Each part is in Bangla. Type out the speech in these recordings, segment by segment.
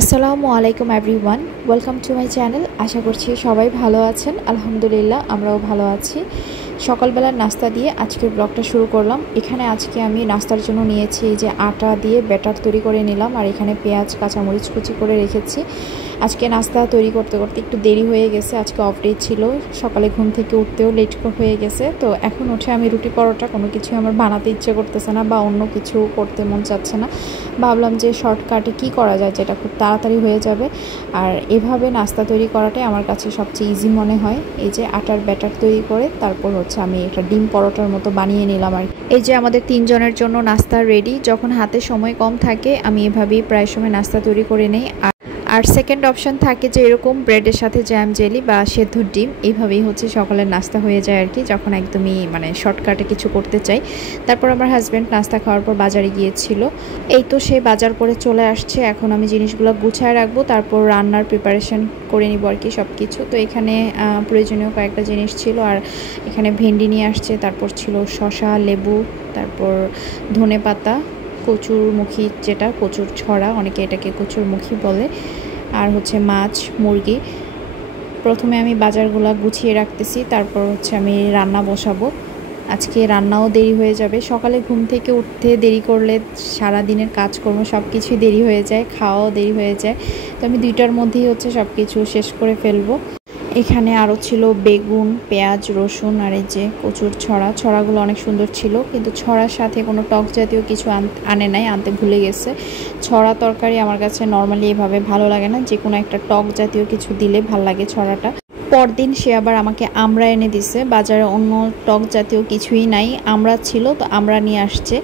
আসসালামু আলাইকুম everyone, welcome to my channel. আশা করছি সবাই ভালো আছেন। আলহামদুলিল্লাহ আমরাও ভালো আছি। সকালবেলার নাস্তা দিয়ে আজকের ব্লগটা শুরু করলাম। এখানে আজকে আমি নাস্তার জন্য নিয়েছি এই যে আটা দিয়ে ব্যাটার তৈরি করে নিলাম, আর এখানে পেঁয়াজ কাঁচামরিচ কুচি করে রেখেছি। আজকে নাস্তা তৈরি করতে করতে একটু দেরি হয়ে গেছে, আজকে অফ ডে ছিল, সকালে ঘুম থেকে উঠতেও লেট হয়ে গেছে। তো এখন উঠে আমি রুটি পরোটা কোনো কিছু আমার বানাতে ইচ্ছে করতেছে না বা অন্য কিছু করতে মন চাচ্ছে না। ভাবলাম যে শর্টকাটে কি করা যায় যেটা খুব তাড়াতাড়ি হয়ে যাবে, আর এভাবে নাস্তা তৈরি করাটাই আমার কাছে সবচেয়ে ইজি মনে হয়। এই যে আটার ব্যাটার তৈরি করে তারপর আমি একটা ডিম পরোটার মতো বানিয়ে নিলাম। আর এই যে আমাদের 3 জনের জন্য নাস্তা রেডি। যখন হাতে সময় কম থাকে আমি এভাবেই প্রায় সময় নাস্তা তৈরি করে নেই। আর সেকেন্ড অপশন থাকে যে এরকম ব্রেডের সাথে জ্যাম জেলি বা সেদ্ধ ডিম, এইভাবেই সকালের নাস্তা হয়ে যায় আর কি, যখন একদমই শর্টকাটে কিছু করতে চাই। তারপর আমার হাজব্যান্ড নাস্তা খাওয়ার পর বাজারে গিয়েছিল, এই তো সে বাজার করে চলে আসছে। এখন আমি জিনিসগুলো গুছায় রাখবো, তারপর রান্নার প্রিপারেশন করে নিব আর কি সব কিছু। তো এখানে প্রয়োজনীয় কয়েকটা জিনিস ছিল, আর এখানে ভেন্ডি নিয়ে আসছে, তারপর ছিল শসা, লেবু, তারপর ধনেপাতা, কচুরমুখী, যেটা কচুর ছড়া, অনেকে এটাকে কচুরমুখী বলে, আর মাছ, মুরগি। প্রথমে আমি বাজারগুলো গুছিয়ে রাখতেছি, তারপর আমি রান্না বসাবো। আজকে রান্নাও দেরি হয়ে যাবে, সকালে ঘুম থেকে উঠতে দেরি করলে সারা দিনের কাজকর্ম সব কিছুই দেরি হয়ে যায়, খাওয়াও দেরি হয়ে যায়। তো আমি 2টার মধ্যেই সব কিছু শেষ করে ফেলবো। এখানে আরও ছিল বেগুন, পেঁয়াজ, রসুন, আর এই যে কচুর ছড়াগুলো অনেক সুন্দর ছিল, কিন্তু ছড়ার সাথে কোনো টক জাতীয় কিছু আনতে ভুলে গেছে। ছড়া তরকারি আমার কাছে নর্মালি এভাবে ভালো লাগে না, যে কোনো একটা টক জাতীয় কিছু দিলে ভাল লাগে ছড়াটা। পরদিন সে আবার আমাকে আমড়া এনে দিছে, বাজারে অন্য টক জাতীয় কিছুই নাই, আমড়া ছিল, তো আমড়া নিয়ে আসছে।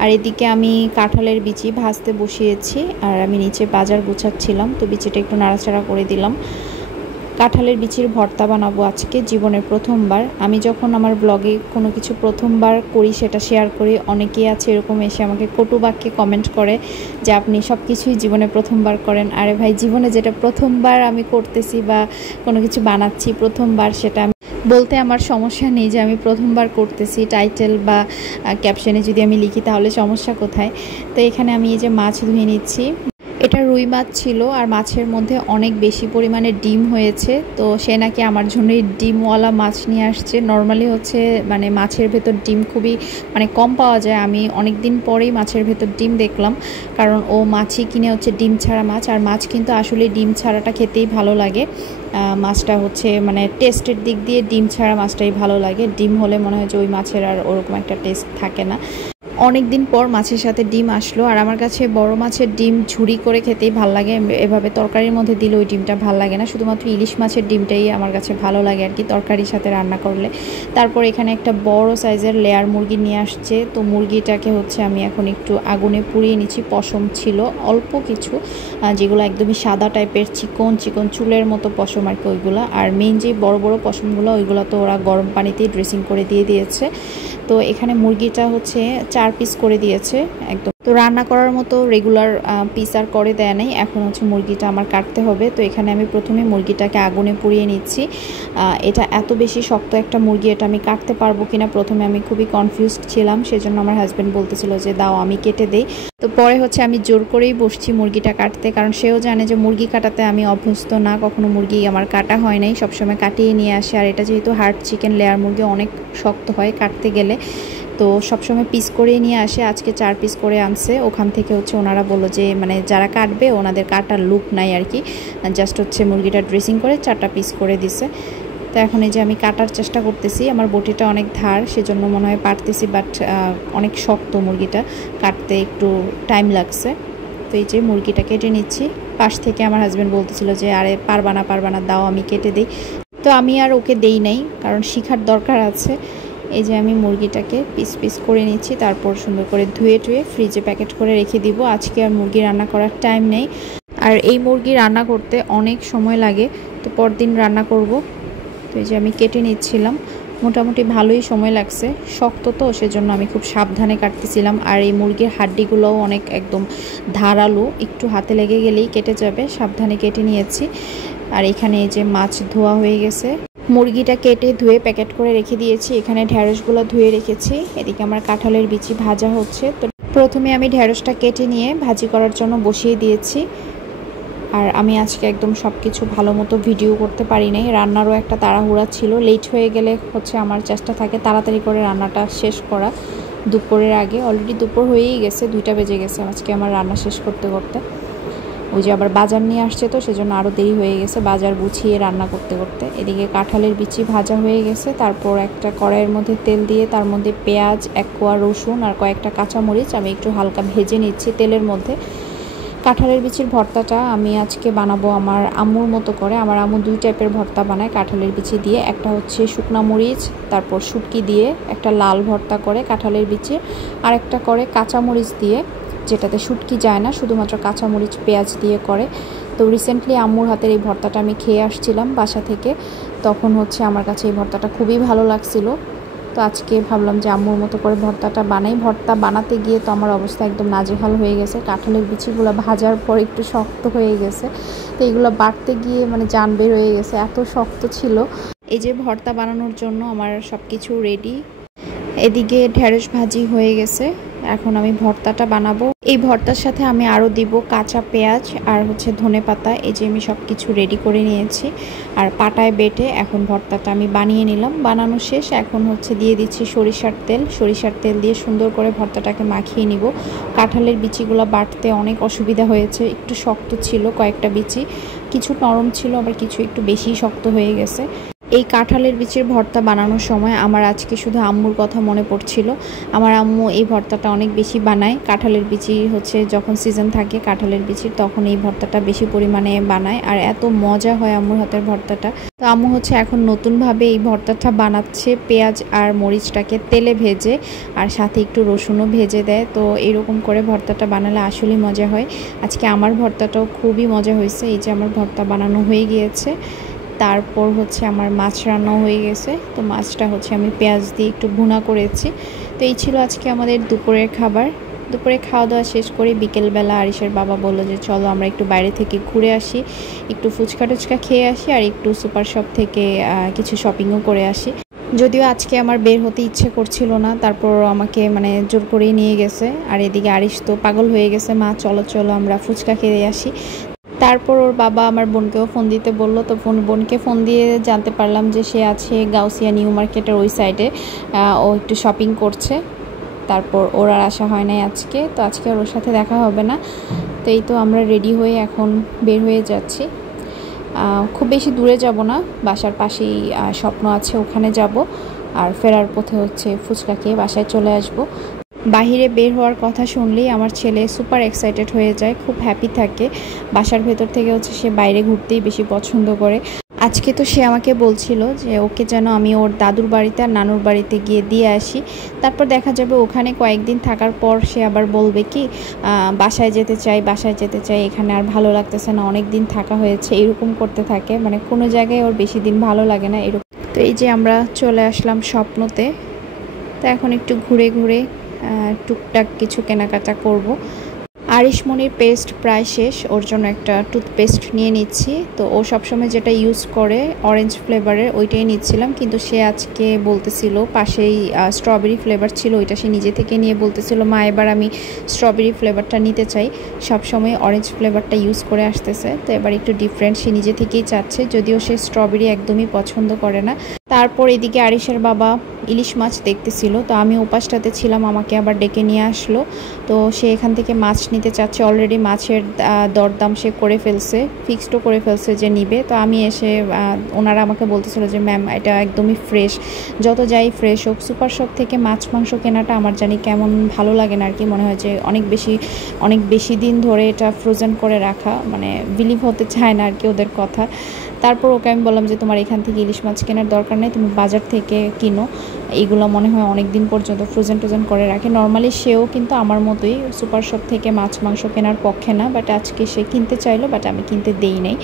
আর এদিকে আমি কাঁঠালের বিচি ভাজতে বসিয়েছি, আর আমি নিচে বাজার গুছাচ্ছিলাম, তো বিচিটা একটু নাড়াচাড়া করে দিলাম। কাঁঠালের বিচির ভর্তা বানাবো আজকে, জীবনের প্রথমবার। আমি যখন আমার ব্লগে কোনো কিছু প্রথমবার করি সেটা শেয়ার করি, অনেকেই আছে এরকম এসে আমাকে কটু বাক্যে কমেন্ট করে যে আপনি সব কিছুই জীবনে প্রথমবার করেন। আরে ভাই, জীবনে যেটা প্রথমবার আমি করতেছি বা কোনো কিছু বানাচ্ছি প্রথমবার, সেটা বলতে আমার সমস্যা নেই যে আমি প্রথমবার করতেছি। টাইটেল বা ক্যাপশনে যদি আমি লিখি তাহলে সমস্যা কোথায়? তো এখানে আমি এই যে মাছ ধুয়ে নিচ্ছি। এটা রুই মাছ ছিল, আর মাছের মধ্যে অনেক বেশি পরিমাণে ডিম হয়েছে, তো সে নাকি আমার জন্য ডিমওয়ালা মাছ নিয়ে আসছে। নর্মালি মাছের ভেতর ডিম খুবই কম পাওয়া যায়, আমি অনেক দিন পরেই মাছের ভেতর ডিম দেখলাম, কারণ ও মাছই কিনে ডিম ছাড়া মাছ। আর মাছ কিন্তু আসলে ডিম ছাড়াটা খেতেই ভালো লাগে। মাছটা টেস্টের দিক দিয়ে ডিম ছাড়া মাছটাই ভালো লাগে, ডিম হলে মনে হয় যে ওই মাছের আর ওরকম একটা টেস্ট থাকে না। অনেক দিন পর মাছের সাথে ডিম আসলো, আর আমার কাছে বড় মাছের ডিম ঝুরি করে খেতেই ভালো লাগে, এভাবে তরকারির মধ্যে দিলে ওই ডিমটা ভালো লাগে না। শুধুমাত্র ইলিশ মাছের ডিমটাই আমার কাছে ভালো লাগে আর কি, তরকারির সাথে রান্না করলে। তারপর এখানে একটা বড় সাইজের লেয়ার মুরগি নিয়ে আসছে, তো মুরগিটাকে আমি এখন একটু আগুনে পুড়িয়ে নিচ্ছি। পশম ছিল অল্প কিছু, যেগুলো একদমই সাদা টাইপের চিকন চিকন চুলের মতো পশম আর কি ওইগুলো। আর মেইন যে বড় বড় পশমগুলো, ওইগুলো তো ওরা গরম পানিতেই ড্রেসিং করে দিয়ে দিয়েছে। তো এখানে মুরগিটা 4 পিস করে দিয়েছে একদম, তো রান্না করার মতো রেগুলার পিস আর করে দেয় নাই। এখন মুরগিটা আমার কাটতে হবে। তো এখানে আমি প্রথমে মুরগিটাকে আগুনে পুড়িয়ে নিচ্ছি। এটা এত বেশি শক্ত একটা মুরগি, এটা আমি কাটতে পারবো কিনা প্রথমে আমি খুবই কনফিউজড ছিলাম, সেজন্য আমার হাজব্যান্ড বলতেছিল যে দাও আমি কেটে দেই। তো পরে আমি জোর করেই বসছি মুরগিটা কাটতে, কারণ সেও জানে যে মুরগি কাটাতে আমি অভ্যস্ত না, কখনো মুরগি আমার কাটা হয় নাই, সবসময় কাটিয়ে নিয়ে আসে। আর এটা যেহেতু হার্ড চিকেন, লেয়ার মুরগি অনেক শক্ত হয় কাটতে গেলে, তো সবসময় পিস করে নিয়ে আসে। আজকে 4 পিস করে আনছে। ওখান থেকে ওনারা বললো যে যারা কাটবে ওনাদের কাটার লুক নাই আর কি, জাস্ট মুরগিটা ড্রেসিং করে 4টা পিস করে দিছে। তো এখন এই যে আমি কাটার চেষ্টা করতেছি, আমার বটিটা অনেক ধার, সেজন্য মনে হয় পারতেছি, বাট অনেক শক্ত মুরগিটা, কাটতে একটু টাইম লাগছে। তো এই যে মুরগিটা কেটে নিচ্ছি। পাশ থেকে আমার হাজব্যান্ড বলতেছিল যে আরে পারবা না দাও আমি কেটে দিই। তো আমি আর ওকে দেই নাই, কারণ শিখার দরকার আছে। এই যে আমি মুরগিটাকে পিস পিস করে নিচ্ছি, তারপর সুন্দর করে ধুয়ে ফ্রিজে প্যাকেট করে রেখে দিব। আজকে আর মুরগি রান্না করার টাইম নেই, আর এই মুরগি রান্না করতে অনেক সময় লাগে, তো পরদিন রান্না করব। তো এই যে আমি কেটে নিচ্ছিলাম, মোটামুটি ভালোই সময় লাগছে, শক্ত তো সেজন্য আমি খুব সাবধানে কাটতেছিলাম। আর এই মুরগির হাড্ডিগুলোও অনেক একদম ধারালো, একটু হাতে লেগে গেলেই কেটে যাবে, সাবধানে কেটে নিয়েছি। আর এখানে এই যে মাছ ধোয়া হয়ে গেছে, মুরগিটা কেটে ধুয়ে প্যাকেট করে রেখে দিয়েছি। এখানে ঢ্যাঁড়সগুলো ধুয়ে রেখেছি, এদিকে আমার কাঁঠালের বিচি ভাজা হচ্ছে। তো প্রথমে আমি ঢ্যাঁড়সটা কেটে নিয়ে ভাজি করার জন্য বসিয়ে দিয়েছি। আর আমি আজকে একদম সব কিছু ভালো মতো ভিডিও করতে পারি নাই, রান্নারও একটা তাড়াহুড়া ছিল। লেট হয়ে গেলে হচ্ছে আমার চেষ্টা থাকে তাড়াতাড়ি করে রান্নাটা শেষ করা দুপুরের আগে। অলরেডি দুপুর হয়েই গেছে, 2টা বেজে গেছে আজকে আমার রান্না শেষ করতে করতে। ওই যে আবার বাজার নিয়ে আসছে, তো সেজন্য আরও দেরি হয়ে গেছে বাজার গুছিয়ে রান্না করতে করতে। এদিকে কাঁঠালের বিচি ভাজা হয়ে গেছে, তারপর একটা কড়াইয়ের মধ্যে তেল দিয়ে তার মধ্যে পেঁয়াজ, 1 কোয়া রসুন আর কয়েকটা কাঁচামরিচ আমি একটু হালকা ভেজে নিচ্ছি তেলের মধ্যে। কাঁঠালের বিচির ভর্তাটা আমি আজকে বানাবো আমার আম্মুর মতো করে। আমার আম্মু 2 টাইপের ভর্তা বানায় কাঁঠালের বিচি দিয়ে। একটা হচ্ছে শুকনা মরিচ তারপর শুটকি দিয়ে একটা লাল ভর্তা করে কাঁঠালের বিচি, আর একটা করে কাঁচামরিচ দিয়ে, যেটাতে শুটকি যায় না, শুধুমাত্র কাঁচামরিচ পেঁয়াজ দিয়ে করে। তো রিসেন্টলি আম্মুর হাতের এই ভর্তাটা আমি খেয়ে আসছিলাম বাসা থেকে, তখন হচ্ছে আমার কাছে এই ভর্তাটা খুবই ভালো লাগছিল। তো আজকে ভাবলাম যে আম্মুর মতো করে ভর্তাটা বানাই। ভর্তা বানাতে গিয়ে তো আমার অবস্থা একদম নাজেহাল হয়ে গেছে। কাঁঠালের বিচিগুলো ভাজার পর একটু শক্ত হয়ে গেছে, তো এইগুলো বাটতে গিয়ে মানে জান বের হয়ে গেছে, এত শক্ত ছিল। এই যে ভর্তা বানানোর জন্য আমার সব কিছু রেডি। এদিকে ঢেঁড়স ভাজি হয়ে গেছে, এখন আমি ভর্তাটা বানাবো। এই ভর্তার সাথে আমি আরও দিব কাঁচা পেঁয়াজ আর হচ্ছে ধনেপাতা। এই যে আমি সব কিছু রেডি করে নিয়েছি আর পাটায় বেটে এখন ভর্তাটা আমি বানিয়ে নিলাম। বানানো শেষ, এখন হচ্ছে দিয়ে দিচ্ছি সরিষার তেল। সরিষার তেল দিয়ে সুন্দর করে ভর্তাটাকে মাখিয়ে নিব। কাঁঠালের বিচিগুলো বাটতে অনেক অসুবিধা হয়েছে, একটু শক্ত ছিল কয়েকটা বিচি, কিছু নরম ছিল আবার কিছু একটু বেশি শক্ত হয়ে গেছে। এই কাঁঠালের বিচির ভর্তা বানানোর সময় আমার আজকে শুধু আম্মুর কথা মনে পড়ছিল। আমার আম্মু এই ভর্তাটা অনেক বেশি বানায়। কাঁঠালের বিচি হচ্ছে যখন সিজন থাকে কাঁঠালের বিচির, তখন এই ভর্তাটা বেশি পরিমাণে বানায় আর এত মজা হয় আম্মুর হাতের ভর্তাটা। তো আম্মু হচ্ছে এখন নতুনভাবে এই ভর্তাটা বানাচ্ছে, পেঁয়াজ আর মরিচটাকে তেলে ভেজে আর সাথে একটু রসুনও ভেজে দেয়। তো এরকম করে ভর্তাটা বানালে আসলেই মজা হয়। আজকে আমার ভর্তাটাও খুবই মজা হয়েছে। এই যে আমার ভর্তা বানানো হয়ে গিয়েছে, তারপর হচ্ছে আমার মাছ রান্নাও হয়ে গেছে। তো মাছটা হচ্ছে আমি পেঁয়াজ দিয়ে একটু ভুনা করেছি। তো এই ছিল আজকে আমাদের দুপুরের খাবার। দুপুরে খাওয়া দাওয়া শেষ করে বিকেলবেলা আরিশের বাবা বললো যে চলো আমরা একটু বাইরে থেকে ঘুরে আসি, একটু ফুচকা টুচকা খেয়ে আসি আর একটু সুপার শপ থেকে কিছু শপিংও করে আসি। যদিও আজকে আমার বের হতে ইচ্ছে করছিল না, তারপর আমাকে মানে জোর করেই নিয়ে গেছে। আর এদিকে আরিশ তো পাগল হয়ে গেছে, মা চলো চলো আমরা ফুচকা খেয়ে আসি। তারপর ওর বাবা আমার বোনকেও ফোন দিতে বলল, তো বোনকে ফোন দিয়ে জানতে পারলাম যে সে আছে গাউসিয়া নিউ মার্কেটের ওই সাইডে, ও একটু শপিং করছে। তারপর ওর আর আসা হয় নাই আজকে, তো আজকে ওর সাথে দেখা হবে না। তো এই তো আমরা রেডি হয়ে এখন বের হয়ে যাচ্ছি। খুব বেশি দূরে যাব না, বাসার পাশেই স্বপ্ন আছে, ওখানে যাব। আর ফেরার পথে হচ্ছে ফুচকা খেয়ে বাসায় চলে আসব। বাহিরে বের হওয়ার কথা শুনলেই আমার ছেলে সুপার এক্সাইটেড হয়ে যায়, খুব হ্যাপি থাকে। বাসার ভেতর থেকে হচ্ছে সে বাইরে ঘুরতেই বেশি পছন্দ করে। আজকে তো সে আমাকে বলছিল যে ওকে যেন আমি ওর দাদুর বাড়িতে আর নানুর বাড়িতে গিয়ে দিয়ে আসি। তারপর দেখা যাবে ওখানে কয়েকদিন থাকার পর সে আবার বলবে কি বাসায় যেতে চাই, বাসায় যেতে চাই, এখানে আর ভালো লাগতেছে না, অনেক দিন থাকা হয়েছে, এরকম করতে থাকে। মানে কোনো জায়গায় ওর বেশি দিন ভালো লাগে না এরকম। তো এই যে আমরা চলে আসলাম স্বপ্নতে। তো এখন একটু ঘুরে ঘুরে টুকটাক কিছু কেনাকাটা করব। আরিশমণির পেস্ট প্রায় শেষ, ওর জন্য একটা টুথপেস্ট নিয়ে নিচ্ছি। তো ও সবসময় যেটা ইউজ করে অরেঞ্জ ফ্লেভারের ওইটাই নিচ্ছিলাম, কিন্তু সে আজকে বলতেছিল পাশেই স্ট্রবেরি ফ্লেভার ছিল, ওইটা সে নিজে থেকে নিয়ে বলতেছিল মা এবার আমি স্ট্রবেরি ফ্লেভারটা নিতে চাই, সবসময় অরেঞ্জ ফ্লেভারটা ইউজ করে আসতেছে। তো এবার একটু ডিফারেন্ট সে নিজে থেকেই চাচ্ছে, যদিও সে স্ট্রবেরি একদমই পছন্দ করে না। তারপর এদিকে আরিশের বাবা ইলিশ মাছ দেখতেছিল, তো আমি উপাসটাতে ছিলাম, আমাকে আবার ডেকে নিয়ে আসলো। তো সে এখান থেকে মাছ নিতে চাচ্ছে। অলরেডি মাছের দরদাম সে করে ফেলছে, ফিক্সডও করে ফেলছে যে নিবে। তো আমি এসে ওনারা আমাকে বলতেছিল যে ম্যাম এটা একদমই ফ্রেশ, যত যাই ফ্রেশ হোক সুপার শপ থেকে মাছ মাংস কেনাটা আমার জানি কেমন ভালো লাগে না আর কি। মনে হয় যে অনেক বেশি দিন ধরে এটা ফ্রোজেন করে রাখা, মানে বিলিভ হতে চায় না আর কি ওদের কথা। তারপর ওকে আমি বললাম যে তোমার এখান থেকে ইলিশ মাছ কেনার দরকার নেই, তুমি বাজার থেকে কিনো, এইগুলো মনে হয় অনেক দিন পর্যন্ত ফ্রোজেন করে রাখে। নর্মালি সেও কিন্তু আমার মতোই সুপার শপ থেকে মাছ মাংস কেনার পক্ষে না, বাট আজকে সে কিনতে চাইলো, বাট আমি কিনতে দেই নাই।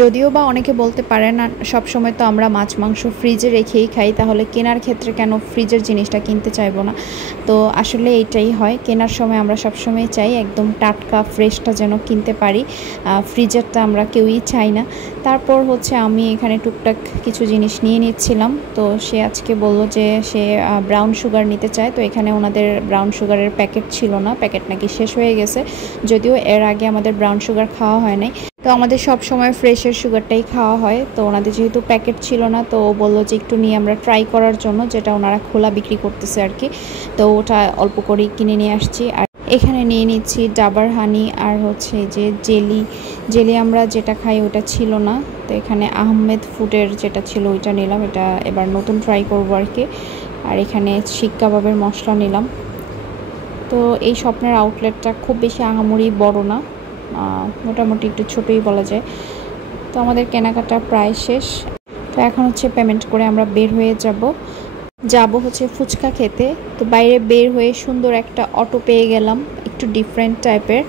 যদিও বা অনেকে বলতে পারেন সব সময় তো আমরা মাছ মাংস ফ্রিজে রেখেই খাই, তাহলে কেনার ক্ষেত্রে কেন ফ্রিজের জিনিসটা কিনতে চাইবো না। তো আসলে এইটাই হয়, কেনার সময় আমরা সব সময় চাই একদম টাটকা ফ্রেশটা যেন কিনতে পারি, ফ্রিজেরটা আমরা কেউই চাই না। তারপর হচ্ছে আমি এখানে টুকটাক কিছু জিনিস নিয়ে নিচ্ছিলাম। তো সে আজকে বললো যে সে ব্রাউন সুগার নিতে চায়। তো এখানে ওনাদের ব্রাউন সুগারের প্যাকেট ছিল না, প্যাকেট নাকি শেষ হয়ে গেছে, যদিও এর আগে আমাদের ব্রাউন সুগার খাওয়া হয় নাই। তো আমাদের সব সময় ফ্রেশের সুগারটাই খাওয়া হয়। তো ওনাদের যেহেতু প্যাকেট ছিল না, তো বললো যে একটু নিয়ে আমরা ট্রাই করার জন্য, যেটা ওনারা খোলা বিক্রি করতেছে আর কি। তো ওটা অল্প করেই কিনে নিয়ে আসছি। আর এখানে নিয়ে নিচ্ছি ডাবার হানি আর হচ্ছে যে জেলি আমরা যেটা খাই ওটা ছিল না, তো এখানে আহমেদ ফুডের যেটা ছিল ওইটা নিলাম। এটা এবার নতুন ট্রাই করবো আর কি। আর এখানে শিক কাবাবের মশলা নিলাম। তো এই স্বপ্নের আউটলেটটা খুব বেশি আহামরি বড় না, মোটামুটি একটু ছোটোই বলা যায়। তো আমাদের কেনাকাটা প্রায় শেষ। তো এখন হচ্ছে পেমেন্ট করে আমরা বের হয়ে যাব হচ্ছে ফুচকা খেতে। তো বাইরে বের হয়ে সুন্দর একটা অটো পেয়ে গেলাম, একটু ডিফারেন্ট টাইপের।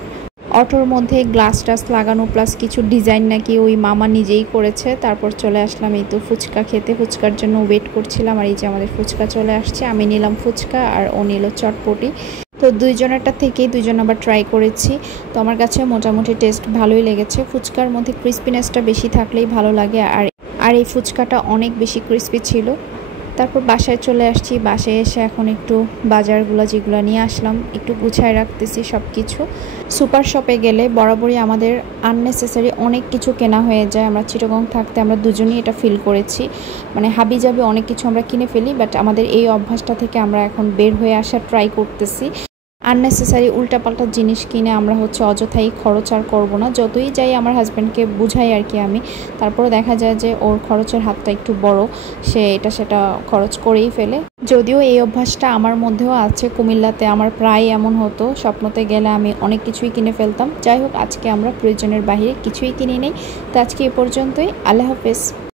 অটোর মধ্যে গ্লাস টাস লাগানো প্লাস কিছু ডিজাইন নাকি ওই মামা নিজেই করেছে। তারপর চলে আসলাম এই তো ফুচকা খেতে। ফুচকার জন্য ওয়েট করছিলাম। আর এই যে আমাদের ফুচকা চলে আসছে। আমি নিলাম ফুচকা আর ও নিল চটপটি। তো দুইজনেরটা থেকেই দুইজন আবার ট্রাই করেছি। তো আমার কাছে মোটামুটি টেস্ট ভালোই লেগেছে। ফুচকার মধ্যে ক্রিস্পিনেসটা বেশি থাকলেই ভালো লাগে। আর এই ফুচকাটা অনেক বেশি ক্রিস্পি ছিল। তারপর বাসায় চলে আসছি। বাসায় এসে এখন একটু বাজারগুলো যেগুলো নিয়ে আসলাম একটু গুছায় রাখতেছি সব কিছু। সুপার শপে গেলে বরাবরই আমাদের আননেসেসারি অনেক কিছু কেনা হয়ে যায়। আমরা চিটাগং থাকতে আমরা দুজনেই এটা ফিল করেছি। মানে হাবিজাবি অনেক কিছু আমরা কিনে ফেলি, বাট আমাদের এই অভ্যাসটা থেকে আমরা এখন বের হয়ে আসার ট্রাই করতেছি। আননেসেসারি উল্টাপাল্টা জিনিস কিনে আমরা হচ্ছে অযথাই খরচ আর করবো না। যতই যাই আমার হাজব্যান্ডকে বুঝাই আর কি আমি, তারপরে দেখা যায় যে ওর খরচের হাতটা একটু বড়, সে এটা সেটা খরচ করেই ফেলে। যদিও এই অভ্যাসটা আমার মধ্যেও আছে। কুমিল্লাতে আমার প্রায় এমন হতো, স্বপ্নতে গেলে আমি অনেক কিছুই কিনে ফেলতাম। যাই হোক, আজকে আমরা প্রয়োজনের বাইরে কিছুই কিনি নেই। তো আজকে এ পর্যন্তই। আল্লাহ হাফেজ।